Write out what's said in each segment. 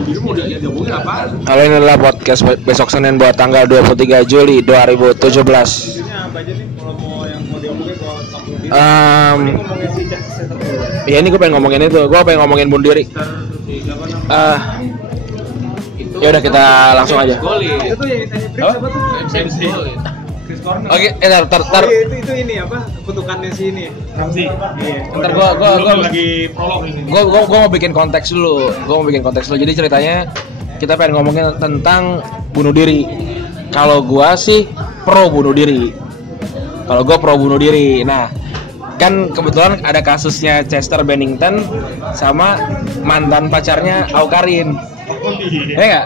Halo, ini adalah podcast besok Senin buat tanggal 23 Juli 2017. Ya ini gue pengen ngomongin itu, gue pengen ngomongin bunuh diri. Ya udah kita langsung aja. Itu yang ditanya siapa tuh? Oke, tar. Itu ini apa? Kutukannya si ini. Ramzi. Iya. Ntar gue lagi prolog ini. Gue mau bikin konteks dulu. Jadi ceritanya kita pengen ngomongin tentang bunuh diri. Kalau gue sih pro bunuh diri. Nah, kan kebetulan ada kasusnya Chester Bennington sama mantan pacarnya Awkarin. Ya nggak?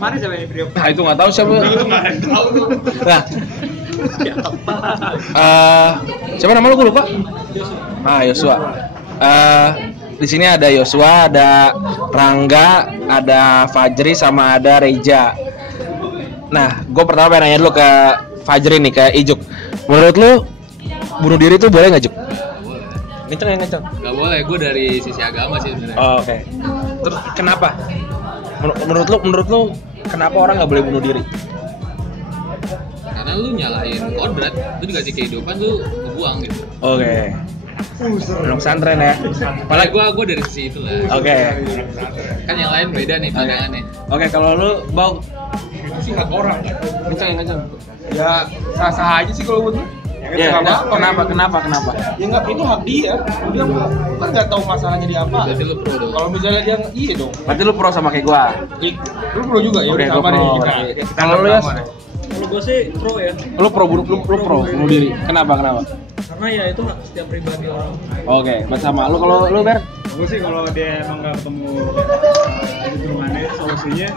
Mana siapa ini Priok? Nah itu nggak tahu siapa. Nah, siapa nama lu? Gue lupa. Yosua. Di sini ada Yosua, ada Rangga, ada Fajri, sama ada Reja. Nah, gue pertama pengen nanya dulu ke Fajri nih, ke Ijuk. Menurut lu bunuh diri itu boleh nggak, Juk? Ngeceng. Gak boleh, gue dari sisi agama sih sebenarnya. Oh, oke. Terus kenapa? Menurut lu kenapa orang nggak boleh bunuh diri? Karena lu nyalahin kodrat, lu dikasih kehidupan tuh ngebuang gitu. Oke. Belum pesantren ya. Apalagi gue dari sisi itu lah. Oke. Kan yang lain beda nih pandangannya. Oke, kalau lu Bau Itu sih hak orang. ngeceng. Ya sah-sah aja sih kalau buat. Ya, kenapa? Ya nggak, itu hak dia. Dia kan nggak tahu masalahnya dia apa. Berarti lu pro dong. Kalau misalnya dia iya dong. Berarti lu pro sama kayak gua. Lu pro juga ya. Oke, Udah gua sama pro. deh kita. Kalau lu ya? Kalau gue sih pro ya. Lu pro bunuh diri. Kenapa? Karena ya itu hak setiap pribadi orang. Oke, bersama lu. Kalau lu Ber? Gue sih kalau dia emang nggak ketemu hubungannya solusinya,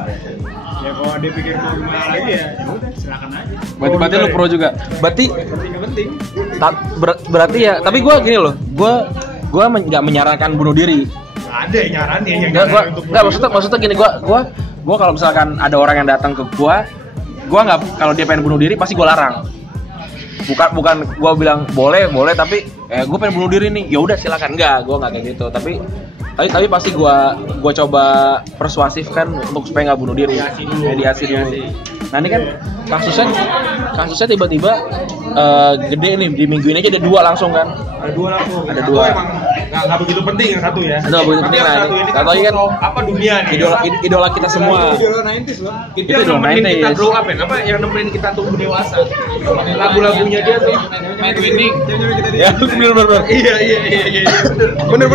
ya kalau dia pikir mau gimana lagi ya udah silakan aja. Berarti lu pro juga. Berarti penting. berarti ya, tapi gua gini loh. Gua nggak menyarankan bunuh diri. Ada yang nyaranin yang Nggak, maksudnya gini, gua kalau misalkan ada orang yang datang ke gua nggak, kalau dia pengen bunuh diri pasti gua larang. Bukan gua bilang boleh tapi gue pengen bunuh diri nih, ya udah silakan. Gue nggak kayak gitu, tapi pasti gue coba persuasifkan untuk supaya nggak bunuh diri, mediasi dulu. Nah ini kan kasusnya tiba-tiba gede nih, di minggu ini aja ada 2 langsung kan. Ada 2 langsung. Ada Satu 2. emang nggak begitu penting yang satu ya. Nggak begitu penting. Satu ini Satu lagi kan apa dunia nih? idola kita semua. Idola 90s loh. Itu yang nemenin kita grow up ya, apa yang nemenin kita tumbuh dewasa. Lagu-lagunya dia tuh Main winning. Ya bener. Iya. Bener.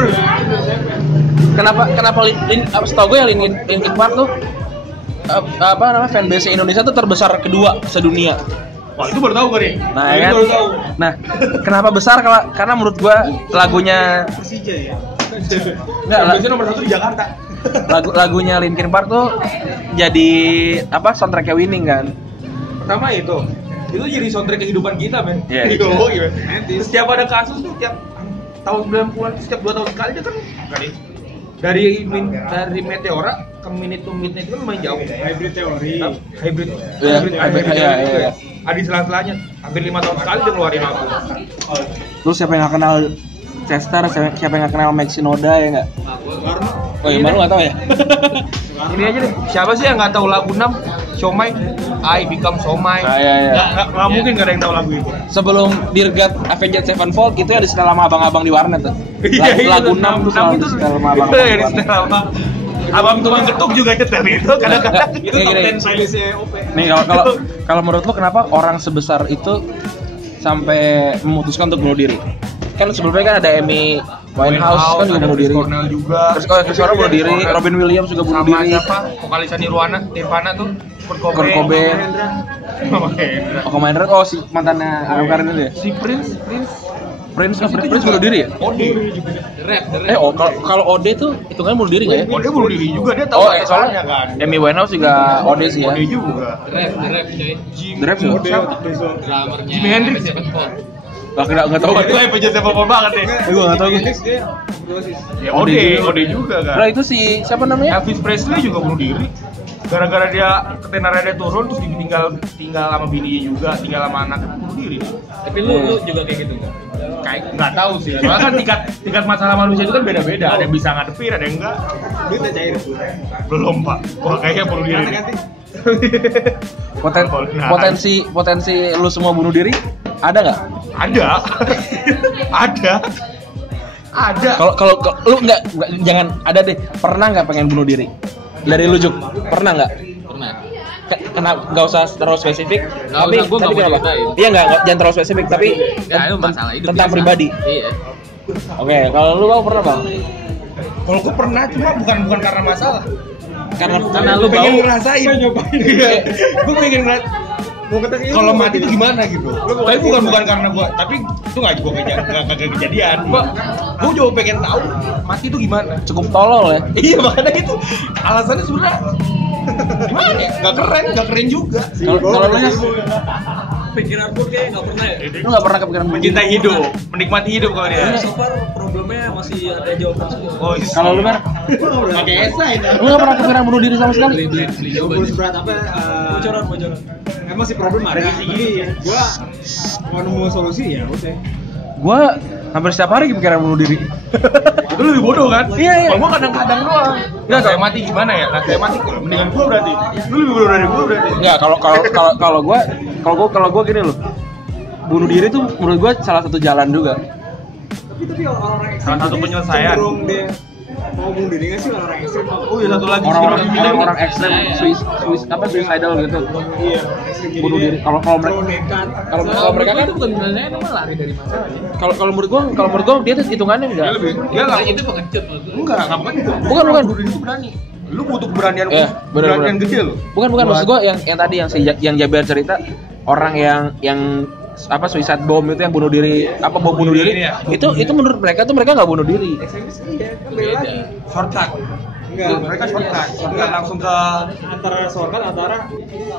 Kenapa setahu gue ya Linkin Park tuh fanbase Indonesia tuh terbesar kedua sedunia. Wah, itu baru tahu gue nih. Nah, itu kan? baru tahu. Nah, kenapa besar? Karena menurut gue lagunya Persija ya. Biasanya nomor 1 di Jakarta. lagunya Linkin Park tuh jadi soundtracknya winning kan. Pertama itu jadi soundtrack kehidupan kita, men. Iya. Setiap ada kasus tuh tiap tahun 90-an, setiap 2 tahun sekali dia kan dari Meteora ke Minute to Midnight itu kan lumayan jauh. Hybrid teori. Hybrid. Iya. Ada di sela-selanya. Hampir 5 tahun sekali dia ngeluarin lagu. Terus siapa yang nggak kenal Chester, siapa yang nggak kenal Mike Shinoda ya nggak? Oh iya, baru nggak tahu ya. Ini aja deh. Siapa sih yang nggak tahu lagu 6 Somai? I Become Somai. Iya. Nggak mungkin nggak ada yang tahu lagu itu. Sebelum Dirgat Avenged Sevenfold itu ya di setel sama abang-abang di warnet tuh. Iya, Lagu 6 tuh selalu di setel sama abang-abang. Itu ya di setel sama abang tukang ketuk juga nyetel itu kadang-kadang. Itu top 10 playlistnya OP. Nih kalau menurut lo kenapa orang sebesar itu sampai memutuskan untuk bunuh diri? Kan sebelumnya kan ada Amy Winehouse kan juga bunuh diri. Cornell juga. Terus Chris Cornell bunuh diri, Robin Williams juga bunuh Sama diri. siapa? Vokalisnya Nirvana tuh Kurt Kurt Cobain. Mahendra. Mahendra, oh si mantannya Awkarin itu ya? Si Prince bunuh diri ya? Ode. The rap. Kalau Ode tuh hitungannya bunuh diri nggak ya? Ode bunuh diri juga, dia tahu Soalnya masalahnya kan. Amy Winehouse juga Ode sih ya. Ode juga. The rap coy. The Rap juga. Drummernya Jimi Hendrix. Sevenfold. Nggak tahu. Itu yang penjat Sevenfold banget deh. Gue nggak tahu gitu. Ya Ode juga kan. Nah itu si siapa namanya? Elvis Presley juga bunuh diri. gara-gara dia ketenarannya dia turun terus tinggal sama bininya juga, tinggal sama anak, bunuh diri. Tapi lu juga kayak gitu nggak? Kayak nggak tahu sih, soalnya kan tingkat masalah manusia itu kan beda-beda, ada yang bisa ngadepin, ada yang enggak. Duit udah cair. Belum pak, wah kayaknya bunuh diri. Potensi lu semua bunuh diri ada nggak? Ada. Kalau lu nggak jangan ada deh. Pernah nggak pengen bunuh diri? Dari lu Juk, pernah nggak? Pernah. Kenapa? Nggak usah terlalu spesifik. Nggak usah, gua nggak mau kenapa? ceritain. Iya nggak jangan terlalu spesifik. Tapi Ya itu masalah hidup tentang biasa. pribadi. Iya. Oke, kalau lu pernah bang? Kalau gue pernah, cuma bukan karena masalah. Karena lu pengen bau. ngerasain. Gue pengen ngeliat kalau mati itu gimana gitu. Tapi bukan karena gue, tapi itu nggak kejadian. Gue juga pengen tahu mati itu gimana. Cukup tolol ya. Iya makanya itu alasannya sebenarnya gimana ya? Nggak keren juga. Kalau lu Pikiran gue kayak nggak pernah ya. lu nggak pernah kepikiran bunuh diri? Mencintai hidup, menikmati hidup kalau dia. So far problemnya masih ada jawaban semua. Oh, Kalau lu Mer, pakai esai. lu nggak pernah kepikiran bunuh diri sama sekali? Beli nyoba. Berat apa? Bocoran. Emang sih problem ada. Jadi gua mau nemu solusi ya udah. Gua hampir setiap hari kepikiran bunuh diri. Itu lebih bodoh kan? Iya. Kalau gua kadang-kadang doang. Enggak, saya mati gimana ya? Nah, saya mati mendingan gua berarti. Lu lebih bodoh dari gua berarti. Enggak, kalau gua gini loh. Bunuh diri tuh menurut gua salah satu jalan juga. Tapi orang-orang ekstrim Salah satu penyelesaian. cenderung dia mau bunuh diri nggak sih orang ekstrim? Oh iya, satu lagi Orang ekstrem suicidal gitu. Iya, ekstrim jadi Bunuh diri. Kalau mereka nekat. kalau mereka kan itu bukan sebenarnya emang lari dari masalah ya. kalau menurut gua dia tuh hitungannya enggak. Dia enggak Itu pengecut menurut gua. enggak bukan itu. Bukan. Bunuh diri itu berani. Lu butuh keberanian Bener. gede lu. Bukan maksud gua yang tadi yang Jaber cerita orang yang apa suicide bomb itu yang bunuh diri bom bunuh diri Iya. itu menurut mereka nggak bunuh diri. Ekstremis iya, kan beda lagi. Shortcut. Enggak, Mereka shortcut langsung ke antara shortcut antara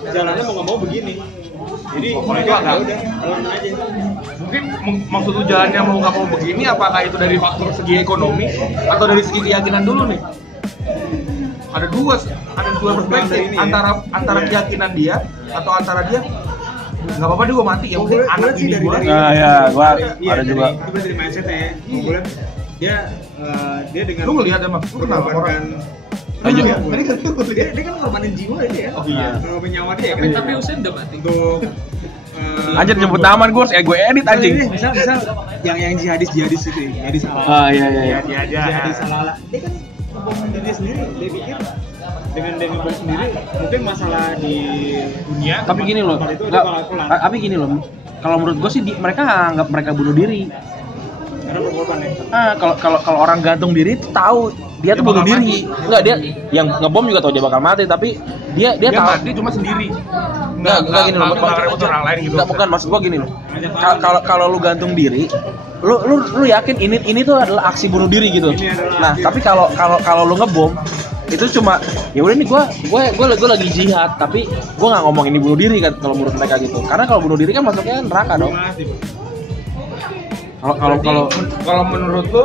jalannya mau nggak mau begini. Jadi Kalau mereka itu agak- ya udah jalan aja. mungkin maksud lu jalannya mau nggak mau begini, apakah itu dari faktor segi ekonomi atau dari segi keyakinan dulu nih? Ada dua perspektif Ini ya. antara keyakinan dia atau antara dia nggak apa-apa dia gua mati yang penting anak sih ini gua. Nah, ya, gua ada juga. Itu dari mindsetnya ya. Gua lihat dia dengan Lu ngelihat emang lu kenal orang mengorbankan Ayo. Tadi kan dia kan ngorbanin jiwa dia ya. Oh iya. Ngorbanin nyawa dia kan. Tapi Usain udah mati. Untuk Anjir nyebut nama gue edit anjing. Misal yang jihadis itu, jihadis ala. Ah iya. Jihadis ala. Dia kan ngebom diri sendiri, dia pikir dengan dia ngebom sendiri mungkin masalah di dunia. Tapi gini loh, tempat itu dia nggak, bakal kelar. tapi gini loh. Kalau menurut gue sih mereka anggap mereka bunuh diri. Karena berkorban ya. Kalau orang gantung diri tahu dia tuh Dia bunuh bakal diri. Enggak, dia yang ngebom juga tahu dia bakal mati, tapi dia dia tahu. mati cuma sendiri. Enggak gini loh. Nggak repot orang lain gitu. Enggak, bukan maksud gua gini loh. Kalau lu gantung diri, lu yakin ini tuh adalah aksi bunuh diri gitu. Ini adalah Nah, aksi. tapi kalau lu ngebom itu cuma ya udah nih gua lagi jihad, tapi gua nggak ngomong ini bunuh diri kan kalau menurut mereka gitu. Karena kalau bunuh diri kan masuknya neraka dong. Mati, Bro. Kalau menurut lo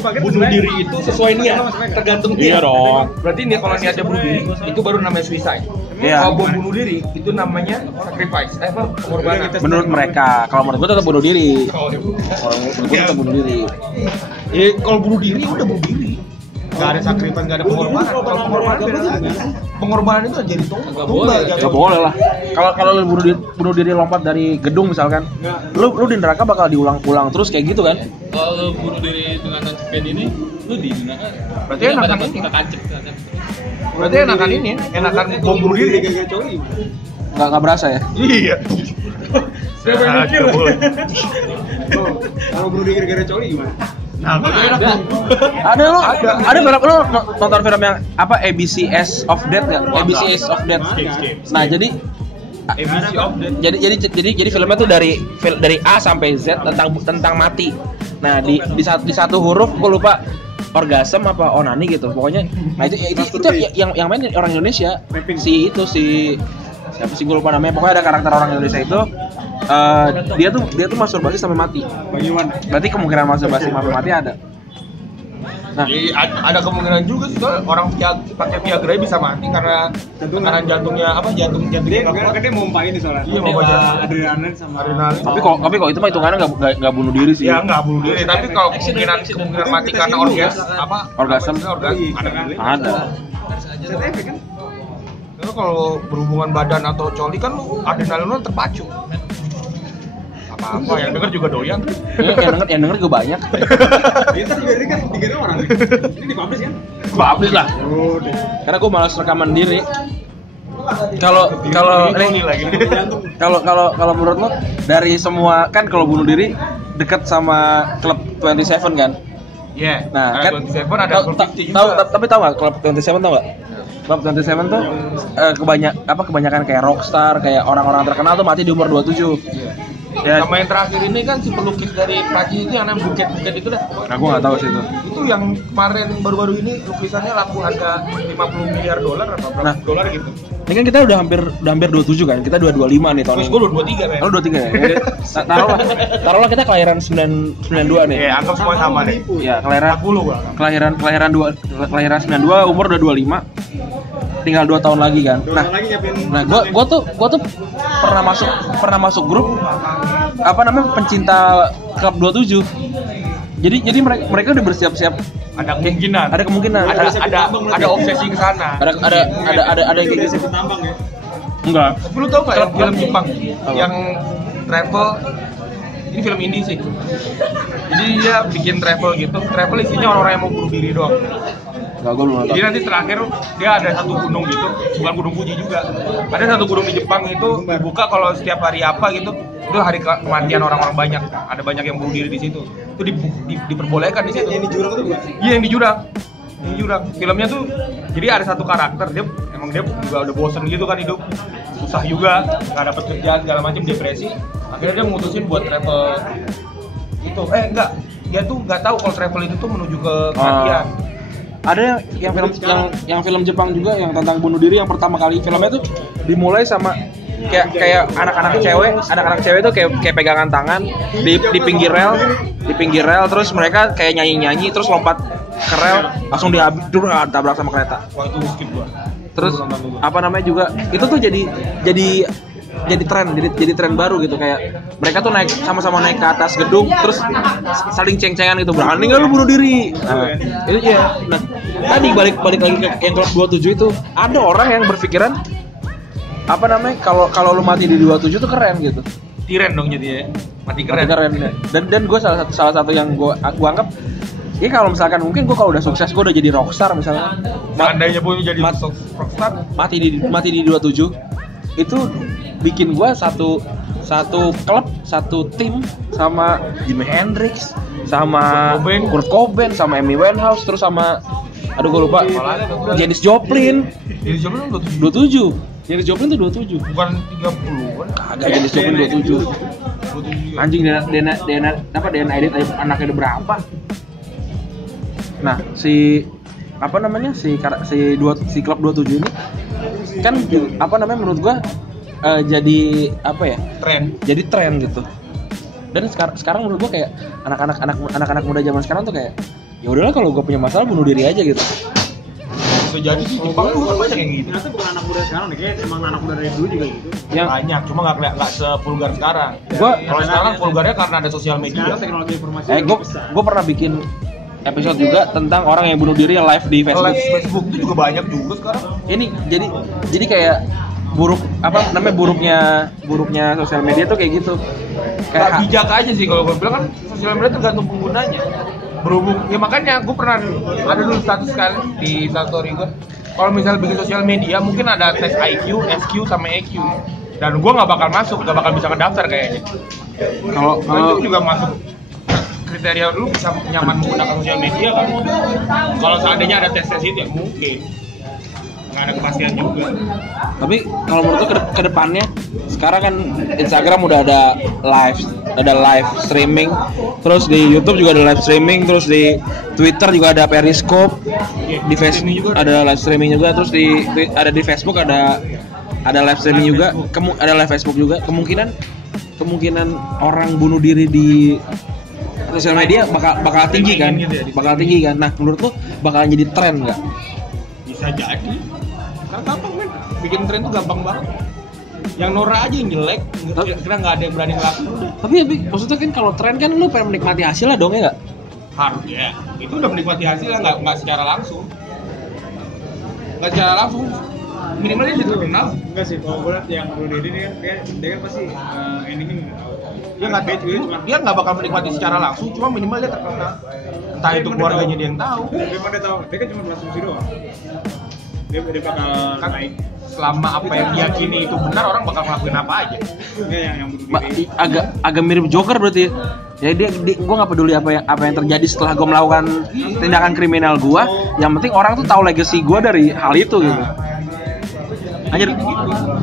pakai bunuh sesuai- diri itu sesuai niat, tergantung Iya niat. dong. Berarti nih kalau niatnya bunuh diri itu baru namanya suicide. Iya. Kalau bom bunuh diri itu namanya sacrifice. Pengorbanan. Menurut mereka, kalau menurut gua tetap bunuh diri. Oh, iya. Kalau menurut gua tetap bunuh diri. Kalau bunuh diri udah bunuh diri. Gak ada sacrifice, gak ada pengorbanan. Kalau pengorbanan beda lagi. Pengorbanan itu jadi Nggak boleh. Gak boleh lah. Kalau lu bunuh diri lompat dari gedung misalkan, lu di neraka bakal diulang-ulang terus kayak gitu kan? Kalau bunuh diri dengan sepeda ini, lu di neraka. Berarti enakan ini. Kita kancep. Berarti enakan ini, enakan bom bunuh diri. Gara-gara coli. Nggak berasa ya? Iya. Siapa yang mikir? Nggak boleh. Kalau bunuh diri gara-gara coli gimana? Nah, Ada. Ada film lu nonton film yang apa ABCS of Death nggak? ABCS of Death. Nah jadi ABC of death. jadi filmnya tuh dari A sampai Z tentang mati. Nah di satu huruf gue lupa orgasm apa onani gitu pokoknya. Nah itu yang main orang Indonesia si siapa sih gue lupa namanya, pokoknya ada karakter orang Indonesia itu dia tuh masturbasi sampai mati. Bagaimana? Berarti kemungkinan masturbasi sampai mati ada. Nah, Jadi ada kemungkinan juga sih soalnya orang pakai Viagra bisa mati karena tekanan jantungnya jantungnya Dia nggak kuat. kan dia mau umpain nih soalnya. Iya, mau baca. Adrenalin sama Adrenalin. tapi kok itu mah hitungannya nggak bunuh diri sih. Ya nggak bunuh diri, tapi kalau kemungkinan mati karena Orgasm. Ada. Set efek kan? Karena kalau berhubungan badan atau coli kan lu adrenalin lu terpacu. Apa yang denger juga doyan. yang denger juga banyak. Kita juga ini kan 3 orang. Ini dipublish kan? Publish lah. Oh, deh. Karena gue malas rekaman diri. Kalau menurut lo dari semua kan kalau bunuh diri deket sama klub 27 kan? Iya. Nah, kan 27 ada Club 50 juga. tapi tahu nggak klub 27 tahu nggak? Klub 27 tuh kebanyakan kayak rockstar, kayak orang-orang terkenal tuh mati di umur 27. Iya. Ya, Sama yang terakhir ini kan si pelukis dari Prancis itu yang namanya buket itu dah. nah gue nggak tahu sih itu. Itu yang kemarin baru-baru ini lukisannya laku harga $50 miliar apa berapa Nah. dolar gitu. Ini kan kita udah hampir 27 kan? Kita 225 nih tahun Terus ini. gue udah 23 kan. Oh, 23 ya? Taruhlah kita kelahiran 92 nih. Iya, anggap semua sama deh. Ya, kelahiran 40 gua. kelahiran 92, umur udah 25. Tinggal 2 tahun lagi kan. Nah, gua tuh pernah masuk grup pencinta klub 27. Jadi mereka udah bersiap-siap. Ada kemungkinan. Ada obsesi ke sana. Ada yang kayak gitu. Tambang ya. Enggak. Tapi lu tau gak yang film Jepang yang travel, ini film indie sih. Jadi dia bikin travel gitu. Travel isinya orang-orang yang mau bunuh diri doang. Enggak, gue belum nonton. Jadi nanti terakhir dia ada satu gunung gitu, bukan gunung Fuji juga. Ada satu gunung di Jepang itu dibuka kalau setiap hari apa gitu, itu hari kematian orang-orang banyak. Ada banyak yang bunuh diri di situ. Itu diperbolehkan di situ. Yang di jurang itu bukan? Iya, yang di jurang. Yang di jurang. Filmnya tuh jadi ada satu karakter dia juga udah bosen gitu kan hidup. Susah juga, nggak dapet kerjaan segala macam, depresi. Akhirnya dia mutusin buat travel itu. Enggak. Dia tuh nggak tahu kalau travel itu tuh menuju ke kematian. Ada yang film Jepang juga yang tentang bunuh diri yang pertama kali filmnya tuh dimulai sama kayak anak-anak cewek tuh kayak pegangan tangan di pinggir rel terus mereka kayak nyanyi terus lompat ke rel langsung ditabrak sama kereta. Wah, itu skip gua. Terus juga itu tuh jadi tren baru gitu, kayak mereka tuh sama-sama naik ke atas gedung terus saling ceng-cengan gitu, berani nggak lu bunuh diri. Nah, itu ya. Nah, tadi balik lagi ke yang klub 27 itu ada orang yang berpikiran kalau lu mati di 27 tuh keren gitu. Tiren dong jadinya. Mati keren. Ya. Dan gue salah satu yang gue anggap ya kalau misalkan mungkin gue kalau udah sukses gue udah jadi rockstar misalnya. Seandainya pun jadi rockstar, mati di 27 itu bikin gue satu klub, satu tim sama Jimi Hendrix, sama Kurt Cobain, sama Amy Winehouse, terus sama gue lupa Janis Joplin. Janis Joplin 27. Janis Joplin tuh 27. Bukan 30-an. Kagak, Janis Joplin 27. Anjing DNA edit anaknya ada berapa? Nah, si klub 27 ini kan menurut gua jadi tren gitu. Dan sekarang menurut gua kayak anak-anak muda zaman sekarang tuh kayak ya udahlah kalau gua punya masalah bunuh diri aja gitu. Bisa jadi sih Jepang tuh banyak yang gitu. Ternyata bukan anak muda sekarang deh, kayak emang anak muda dari dulu juga gitu. Yang banyak, cuma nggak sevulgar sekarang. Kalau sekarang vulgarnya karena ada sosial media. Sekarang teknologi informasi. Gue pernah bikin episode juga tentang orang yang bunuh diri yang live di Facebook. Live Facebook itu juga banyak juga sekarang. Ini jadi kayak buruknya sosial media tuh kayak gitu. Kayak bijak aja sih kalau gue bilang, kan sosial media tergantung penggunanya. Berhubung ya makanya gue pernah ada dulu status sekali di story gue. Kalau misalnya bikin sosial media mungkin ada tes IQ, SQ sama EQ. Dan gue nggak bakal masuk, nggak bakal bisa ngedaftar kayaknya. Kalau itu juga masuk kriteria lu bisa nyaman menggunakan sosial media kan. Kalau seandainya ada tes itu ya mungkin nggak ada kepastian juga. Tapi kalau menurut gue ke depannya sekarang kan Instagram udah ada live streaming, terus di YouTube juga ada live streaming, terus di Twitter juga ada Periscope, di Facebook ada live streaming juga, terus ada di Facebook ada live streaming juga, ada live Facebook juga. Kemungkinan orang bunuh diri di sosial media bakal tinggi kan, Nah, menurut lu bakalan jadi tren nggak? Bisa jadi. Karena gampang men, bikin tren tuh gampang banget. Yang Nora aja yang jelek, kira nggak ada yang berani ngelakuin udah. Tapi maksudnya kan kalau tren kan lu pengen menikmati hasilnya dong ya nggak? Harus ya. Itu udah menikmati hasilnya nggak secara langsung. Nggak secara langsung. Minimal dia sudah kenal. Enggak sih, kalau gue liat yang bunuh diri ini kan dia kan pasti endingnya nggak tahu. Dia nggak bakal menikmati secara langsung, cuma minimal dia terkenal. Entah itu keluarganya dia yang tahu. Dia tahu, dia kan cuma berasumsi doang. Dia bakal Kan naik. selama apa yang diyakini itu benar, orang bakal ngelakuin apa aja. Enggak yang bunuh diri. Agak mirip Joker berarti ya. Jadi gue nggak peduli apa yang terjadi setelah gue melakukan tindakan kriminal gue. Yang penting orang tuh tahu legacy gue dari hal itu gitu. Anjir,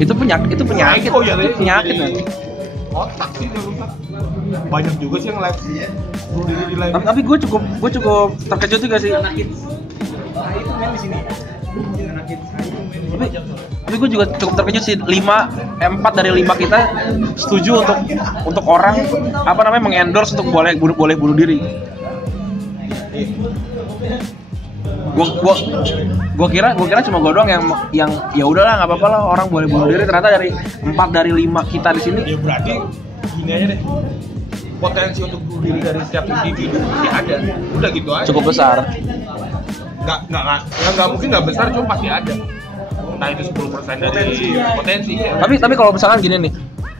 itu penyakit kan. Otak sih dia rusak. Banyak juga sih yang live bunuh diri di live. Tapi gue cukup terkejut juga sih. Nah, itu main di sini. Anak hits. Tapi gue juga cukup terkejut sih 4 dari 5 kita setuju untuk orang mengendorse untuk boleh bunuh diri. Gue kira cuma gue doang yang ya udahlah nggak apa-apa lah orang boleh bunuh diri. Ternyata dari 4 dari 5 kita di sini. Ya berarti gini aja deh. Potensi untuk bunuh diri dari setiap individu pasti ada. Udah gitu aja. Cukup besar. Nggak mungkin nggak besar, cuma pasti ada. Entah itu 10% dari potensi ya. Tapi kalau misalkan gini nih,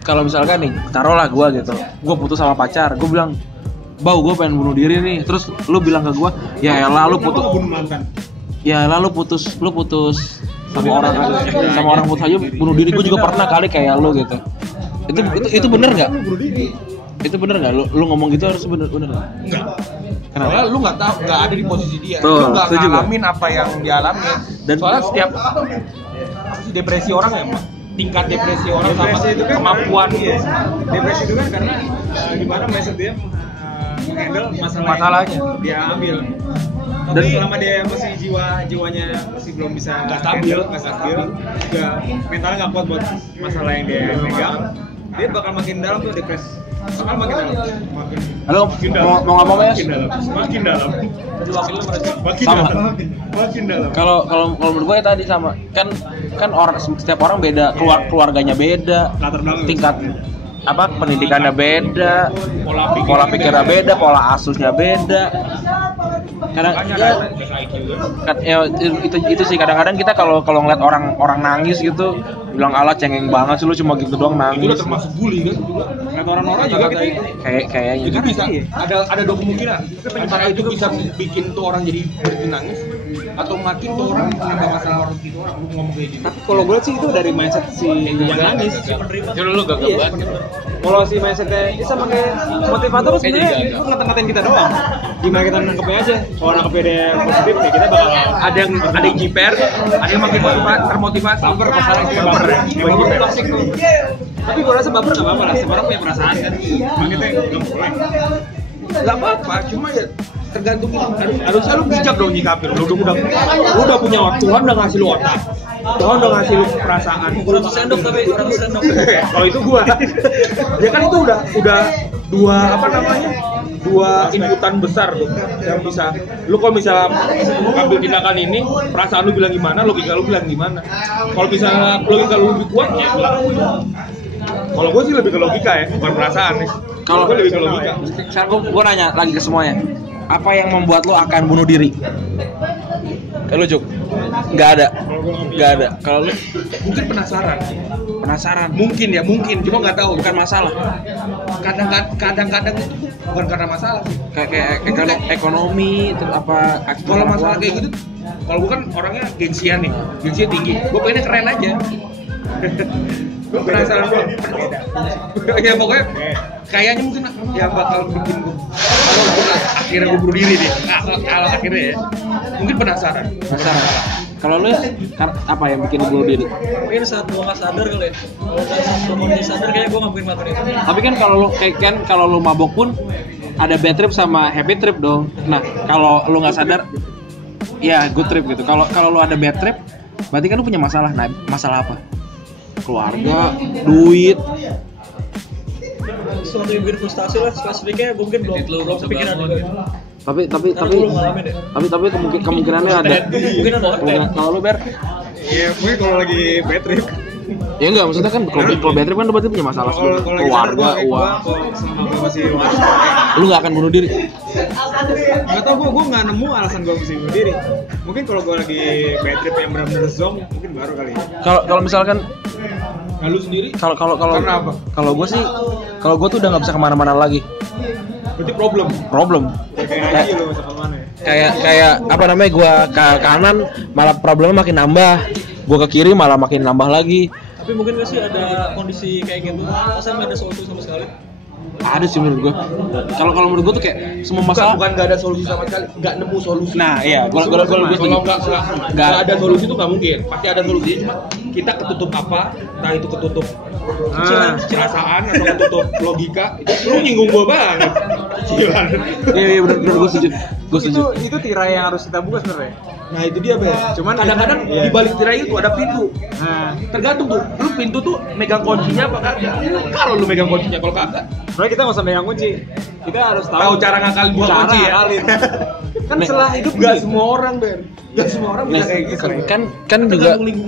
kalau misalkan nih taruhlah gue gitu, gue putus sama pacar, gue bilang, "Bau, gue pengen bunuh diri nih." Terus lu bilang ke gue, "Ya elah lu putus." Ya elah lu putus sama orang putus aja bunuh diri. Gue juga pernah kali kayak lu gitu. Itu bener nggak? Itu bener nggak? Lu ngomong gitu harus bener nggak? Enggak. Kenapa? Soalnya lu nggak tahu, nggak ada di posisi dia. Tuh, Lu nggak setuju ngalamin apa yang dia alami. Dan soalnya setiap depresi orang ya, Mak. Tingkat depresi orang sama Depresi itu kan kemampuan. Iya. Depresi itu kan karena gimana mindset dia menghandle Masalahnya. yang dia ambil. Dan Selama dia masih jiwanya masih belum bisa Nggak stabil. juga mentalnya nggak kuat buat masalah yang dia pegang, dia bakal makin dalam tuh depresi. Bakal makin dalam. Halo, mau ngomong ya? Makin dalam. Makin dalam. Kalau menurut gue tadi sama kan orang setiap orang beda, keluarganya beda, Latar belakang tingkat pendidikannya beda, pola pikirnya beda, pola asusnya beda. Itu sih kadang-kadang kita kalau ngeliat orang nangis gitu bilang ala cengeng banget sih lu cuma gitu doang nangis. Itu udah termasuk bully kan juga. Ngeliat orang-orang juga kita Kayaknya Itu bisa ada dua kemungkinan. Antara itu bisa bikin tuh orang jadi berhenti nangis, atau makin tuh orang menambah masalah orang gitu, orang lu ngomong kayak gitu. Tapi kalau gue sih itu dari mindset si yang nangis. Jadi lu gak Iya. banget. Kalau si mindsetnya dia sama kayak motivator sebenarnya itu ngata-ngatain kita doang. Gimana kita nangkepnya aja. Kalau nangkepnya dia positif ya kita bakal Ada yang jiper, ada yang makin termotivasi. baper masalah itu baper. Emang itu toxic tuh. Tapi gue rasa baper nggak apa-apa lah. Semua orang punya perasaan kan. Makanya nggak boleh. Gak apa-apa, cuma ya tergantung harusnya lu bijak dong nyikapin. Lu udah punya waktu, Tuhan udah ngasih lu otak. Tuhan udah ngasih lu perasaan. 100 sendok tapi 100 sendok. Kalau itu gua. Ya kan itu udah dua inputan besar tuh yang bisa lu kalau misalnya ambil tindakan ini, perasaan lu bilang gimana, logika lu bilang gimana. Kalau misalnya logika lu lebih kuat ya kalau gue sih lebih ke logika ya, bukan perasaan nih. Kalau gue lebih ke logika. Sekarang gue nanya lagi ke semuanya, apa yang membuat lo akan bunuh diri? Kalau Juk, nggak ada. Kalau lo Mungkin penasaran. Mungkin, cuma nggak tahu. bukan masalah, Kadang-kadang itu bukan karena masalah sih. kayak ekonomi, terus apa? Kalau masalah kayak gitu, kalau gue kan orangnya gengsian nih, gengsinya tinggi. Gue pengennya keren aja. Gue penasaran doang. Ya pokoknya kayaknya mungkin yang bakal bikin gue akhirnya gue bunuh diri deh. Kalau akhirnya ya, mungkin penasaran. Kalau lo apa yang bikin lo bunuh diri? Mungkin saat gue nggak sadar kali ya. Kalau saat gue sadar kayaknya gue nggak mungkin ngelakuin itu. Tapi kan kalau lo mabok pun ada bad trip sama happy trip dong. Nah kalau lo nggak sadar, ya good trip gitu. Kalau lo ada bad trip, berarti kan lo punya masalah. Nah masalah apa? Keluarga, duit. sesuatu yang bikin frustasi lah, spesifiknya gue mungkin belum kepikiran juga. Tapi kemungkinannya ada. Kalau lu Ber? Iya, mungkin kalau lagi bad trip. Ya enggak, maksudnya kan kalau bad trip kan lu berarti punya masalah keluarga, uang. Selama masih Lu nggak akan bunuh diri? nggak tau, gue nggak nemu alasan gue mesti bunuh diri. Mungkin kalau gue lagi bad trip yang benar-benar zonk, mungkin baru kali. Kalau misalkan Lu sendiri? kalau Karena apa? Kalau gue sih, kalau gue tuh udah nggak bisa kemana-mana lagi. Berarti problem. Kayak aja lu masa kemana ya? Kayak apa namanya, gue ke kanan malah problemnya makin nambah, gue ke kiri malah makin nambah lagi. Tapi mungkin nggak sih ada kondisi kayak gitu, masa nggak ada solusi sama sekali? Ada sih menurut gue. Kalau menurut gue tuh kayak semua masalah. Bukan nggak ada solusi sama sekali, nggak nemu solusi. Nah iya, gue kalau nggak ada solusi itu nggak mungkin. Pasti ada solusinya, cuma kita ketutup apa? Nah itu ketutup kecelakaan atau ketutup logika. Itu lu nyinggung gua banget. Cilan. Iya benar gue setuju. Itu tirai yang harus kita buka sebenarnya. Nah itu dia Bel. Cuman kadang-kadang di balik tirai itu ada pintu. Nah, Tergantung tuh, lu pintu tuh megang kuncinya apa kagak. Kalau lu megang kuncinya, kalau kagak, sebenarnya kita nggak usah megang kunci. Kita harus tahu cara ngakalin buah kunci ya. Kan setelah hidup Gak semua orang Ben. Gak semua orang bisa kayak gitu.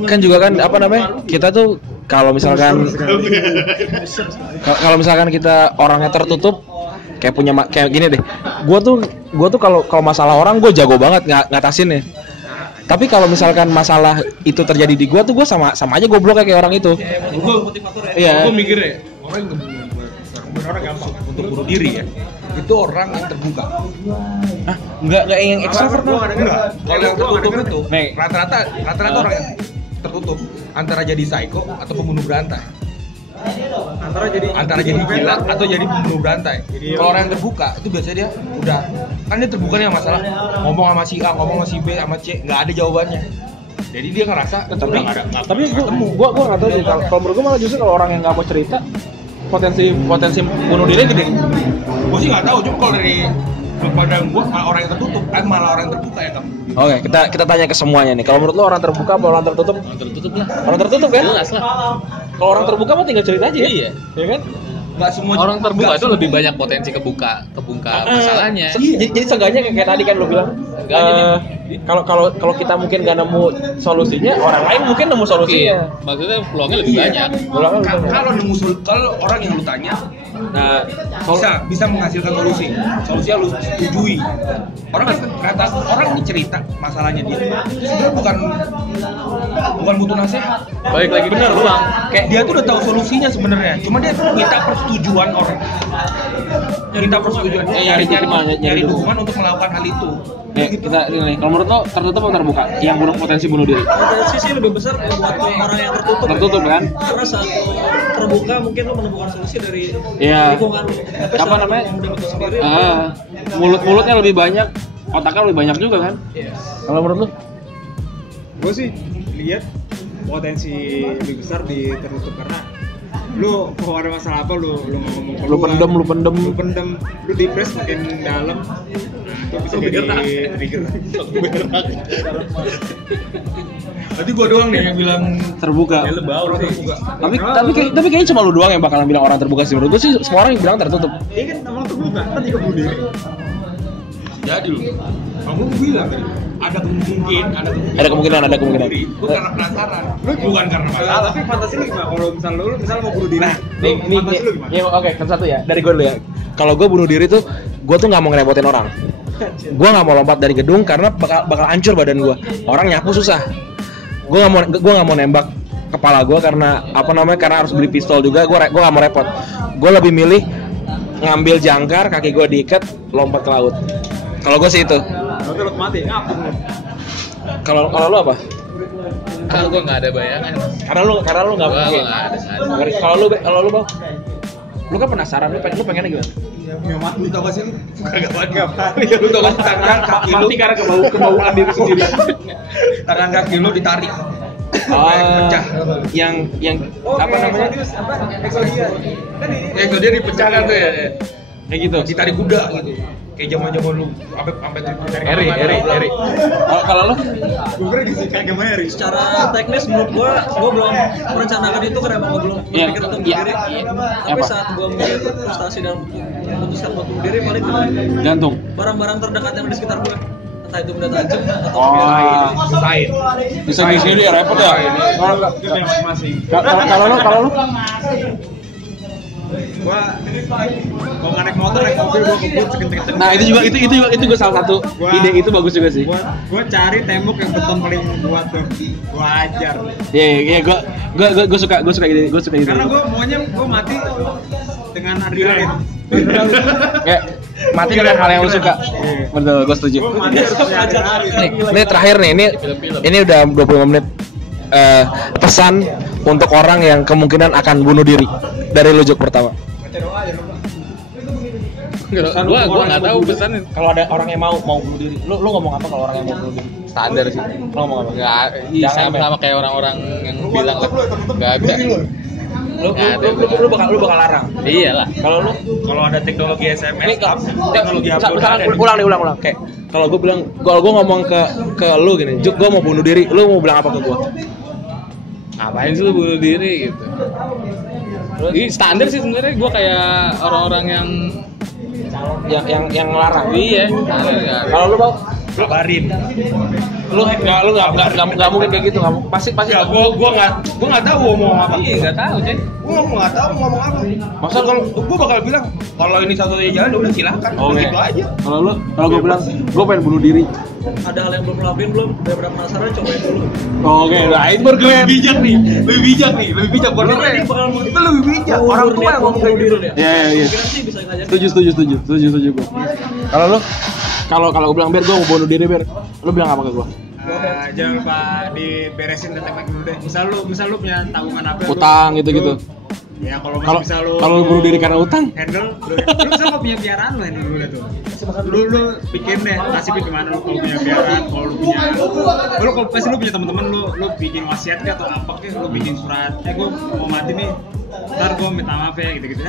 Kan juga kan apa namanya, kita tuh kalau misalkan kita orangnya tertutup, kayak gini deh, gue tuh kalau masalah orang gue jago banget ngatasinnya. Tapi kalau misalkan masalah itu terjadi di gue tuh gue sama aja goblok kayak orang itu. Gue mikir ya, orang gampang untuk bunuh diri ya. Itu orang yang terbuka. Hah? Enggak yang extrovert. Enggak. Kalau yang tertutup itu, rata-rata orang yang tertutup antara jadi psycho atau pembunuh berantai. Antara jadi gila atau jadi pembunuh berantai. Kalau orang yang terbuka itu biasanya dia udah, kan dia terbuka nih masalah, ngomong sama si A, ngomong sama si B, sama C, nggak ada jawabannya. Jadi dia ngerasa tapi gua nggak tahu sih, kalau menurut gua malah justru kalau orang yang nggak mau cerita potensi bunuh diri gede. Gua sih nggak tahu, cuma kalau dari pandang gua orang yang tertutup malah orang yang terbuka ya kamu. Oke, kita tanya ke semuanya nih. Kalau menurut lo orang terbuka apa orang tertutup? Orang tertutup lah. Orang tertutup kan? Jelas lah. Kalau orang terbuka mah tinggal cerita aja. Iya. Ya kan? Nggak semua Orang terbuka itu lebih banyak potensi kebuka masalahnya. Jadi seenggaknya kayak tadi kan lo bilang, kalau kita mungkin nggak nemu solusinya, orang lain mungkin nemu solusinya. Iya. Maksudnya peluangnya lebih banyak. Kalau orang yang lu tanya bisa menghasilkan solusinya lu setujui. Orang ini cerita masalahnya dia sebenarnya bukan butuh nasihat. Baik lagi benar peluang. Kayak dia tuh udah tahu solusinya sebenarnya, cuma dia minta persetujuan orang. Nyari dukungan untuk melakukan hal itu. Kita ini, kalau menurut lo tertutup atau terbuka? Yang potensi bunuh diri? Potensi sih lebih besar buat orang yang tertutup. Tertutup kan? Karena saat terbuka mungkin lo menemukan solusi dari lingkungan. Apa namanya? Sendiri. Mulut-mulutnya lebih banyak, otaknya lebih banyak juga kan? Kalau menurut lo? Gue sih lihat potensi lebih besar di tertutup, karena lu kalau ada masalah apa lu ngomong keluar, lu pendem, lu depres makin dalam, itu bisa jadi trigger. Berarti gua doang nih yang bilang terbuka. Tapi kayaknya cuma lu doang yang bakalan bilang orang terbuka sih. Menurut gua sih semua orang yang bilang tertutup. Iya kan, emang terbuka, kan juga bunuh diri. Jadi lu, kamu bilang tadi ada kemungkinan. Gue karena penasaran, bukan karena masalah. Tapi fantasi lu gimana? Kalau misal lu mau bunuh diri, fantasi lu gimana? Oke, satu ya. Dari gue dulu ya. Kalau gue bunuh diri tuh, gue tuh nggak mau ngerepotin orang. Gue nggak mau lompat dari gedung karena bakal hancur badan gue. Orang nyapu susah. Gue nggak mau nembak kepala gue karena karena harus beli pistol juga. Gue nggak mau repot. Gue lebih milih ngambil jangkar, kaki gue diikat, lompat ke laut. Kalau gue sih itu. Berarti lu mati, ngapung lu. Kalau lu apa? Kalau gue nggak ada bayangan. Karena lu nggak mungkin. Kalau lu Bang, lu kan penasaran, lu pengennya gimana? Ya mati. Lu tau gak sih lu? Gak mati. Lu tau gak sih tangan kaki lu? Mati karena kebauan diri sendiri. Tangan kaki lu ditarik. Pecah. Yang apa namanya? Exodia. Dia dipecahkan tuh ya. Kayak gitu. Ditarik kuda gitu. kayak zaman-zaman lu sampai Eri. Kalau lu? Gue kira kayak gimana Eri? Secara teknis menurut gua belum merencanakan itu karena emang gua belum berpikir untuk bunuh diri. Tapi saat gua melihat frustasi dan memutuskan untuk bunuh diri paling gantung barang-barang terdekat yang ada di sekitar gua. Entah itu benda tajam atau lain. Bisa di sini ya repot ya. Kalau lu? Gua kalau naik motor naik mobil gua kebut sekenceng-kenceng. Nah itu juga salah satu ide itu bagus juga sih. Gua cari tembok yang beton paling kuat tuh. Gua ajar. Iya gua suka ide. Karena gua maunya gua mati dengan adrenalin. Kayak mati dengan hal yang lu suka. Betul, gua setuju. Gua mati harus adrenalin. Ini terakhir nih, ini udah 25 menit. Pesan untuk orang yang kemungkinan akan bunuh diri dari lu Jok pertama. Gua nggak tahu pesan. Kalau ada orang yang mau bunuh diri, lu ngomong apa kalau orang yang mau bunuh diri? Standar sih. Lu ngomong apa? Nggak sama kayak orang-orang yang bilang nggak ada. Lu bakal larang. Iyalah. Kalau ada teknologi SMS, Ini teknologi apa? Ulang. Kayak kalau gue ngomong ke lu gini, Juk, gue mau bunuh diri, lu mau bilang apa ke gue? Ngapain sih lu bunuh diri gitu? Ini standar sih sebenarnya gue kayak orang-orang yang ngelarang. iya. Kalau lu mau Kabarin. lu nggak mungkin kayak gitu, pasti Ya gua nggak tahu mau ngomong apa. Iya nggak tahu sih. Gua nggak tahu mau ngomong apa. Masa kalau gua bakal bilang kalau ini satu-satunya jalan udah silakan. Gitu aja. Kalau gue bilang gue pengen bunuh diri. ada hal yang belum lakuin belum, daripada penasaran cobain dulu. Oke, nah itu berkeren. Lebih bijak buat orang. Itu lebih bijak. Orang tua yang ngomong kayak gitu. Iya. Setuju gue. Kalau lu? Kalau gue bilang Ber, gue mau bunuh diri Ber, lu bilang apa ke gue? Jangan lupa diberesin tembak dulu deh. Misal lu punya tanggungan apa? Utang gitu. Ya kalau bisa lu bunuh diri karena utang, handle lu bisa nggak punya piaraan lu handle dulu tuh. Lu bikin deh nasibnya gimana lu kalau punya piaraan, kalau pasti lu punya teman-teman lu bikin wasiat atau apa kayak lu bikin surat. Gue mau mati nih. Ntar gue minta maaf ya gitu.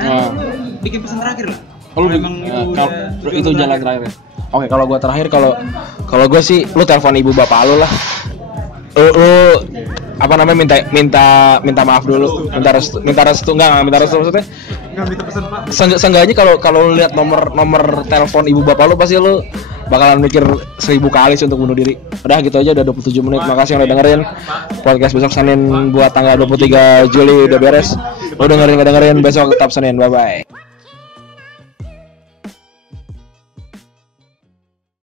Bikin pesan terakhir lah. Kalau memang itu jalan terakhir. Oke, kalau gue terakhir kalau gue sih lu telepon ibu bapak lu lah. Lu apa namanya minta maaf dulu, minta restu maksudnya. Enggak minta pesan Pak. Seenggaknya kalau lu lihat nomor telepon ibu bapak lu pasti lu bakalan mikir 1000 kali sih untuk bunuh diri. Udah gitu aja, udah 27 menit. Makasih yang udah dengerin. Podcast besok Senin buat tanggal 23 Juli udah beres. Lu dengerin besok tetap Senin. Bye bye.